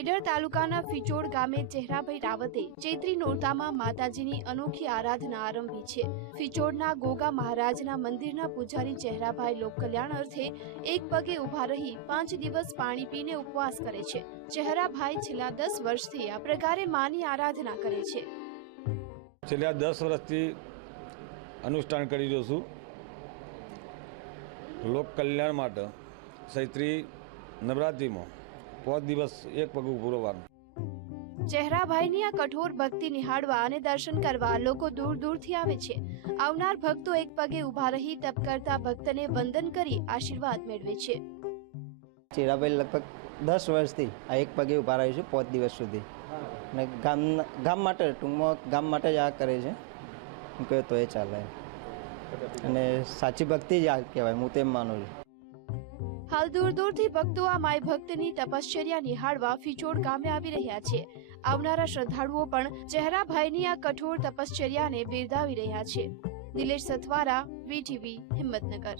ઈડર તાલુકાના ફિચોડ ગામે ચહેરાભાઈ રાવતે ચૈત્રી નોરતામાં માતાજીની અનોખી આરાધના આરંભી છે. ફિચોડના ગોગા મહારાજના મંદિરના પૂજારી ચહેરાભાઈ લોકકલ્યાણ અર્થે એક પગે ઊભા રહી પાંચ દિવસ પાણી પીને ઉપવાસ કરે છે. ચહેરાભાઈ છેલ્લા દસ વર્ષથી આ પ્રકારે માની આરાધના કરે છે. છેલ્લા દસ વર્ષથી અનુષ્ઠાન કરી રહ્યો છું. લોક કલ્યાણ માટે ચૈત્રી નવરાત્રિમાં પાંચ દિવસ એક પગ પૂરવાનું ચહેરાભાઈની આ કઠોર ભક્તિ નિહાળવા અને દર્શન કરવા લોકો દૂર દૂરથી આવે છે. આવનાર ભક્તો એક પગે ઊભા રહી તપ કરતા ભક્તને વંદન કરી આશીર્વાદ મેળવે છે. ચેરાભાઈ લગભગ દસ વર્ષથી આ એક પગે ઊભા રહ્યું છે પાંચ દિવસ સુધી. અને ગામ ગામ માટે ટૂંકમાં ગામ માટે જ આ કરે છે. હું કહ્યું તો એ ચાલે. અને સાચી ભક્તિ જ આ કહેવાય હું તેમ માનું છું. હાલ દૂર દૂરથી ભક્તો આ માય ભક્તની તપશ્ચર્યા નિહાળવા ફિચોડ ગામે આવી રહ્યા છે. આવનારા શ્રદ્ધાળુઓ પણ ચહેરાભાઈની આ કઠોર તપશ્ચર્યાને બિરદાવી રહ્યા છે. નિલેશ સથવારા, વીટીવી, હિંમતનગર.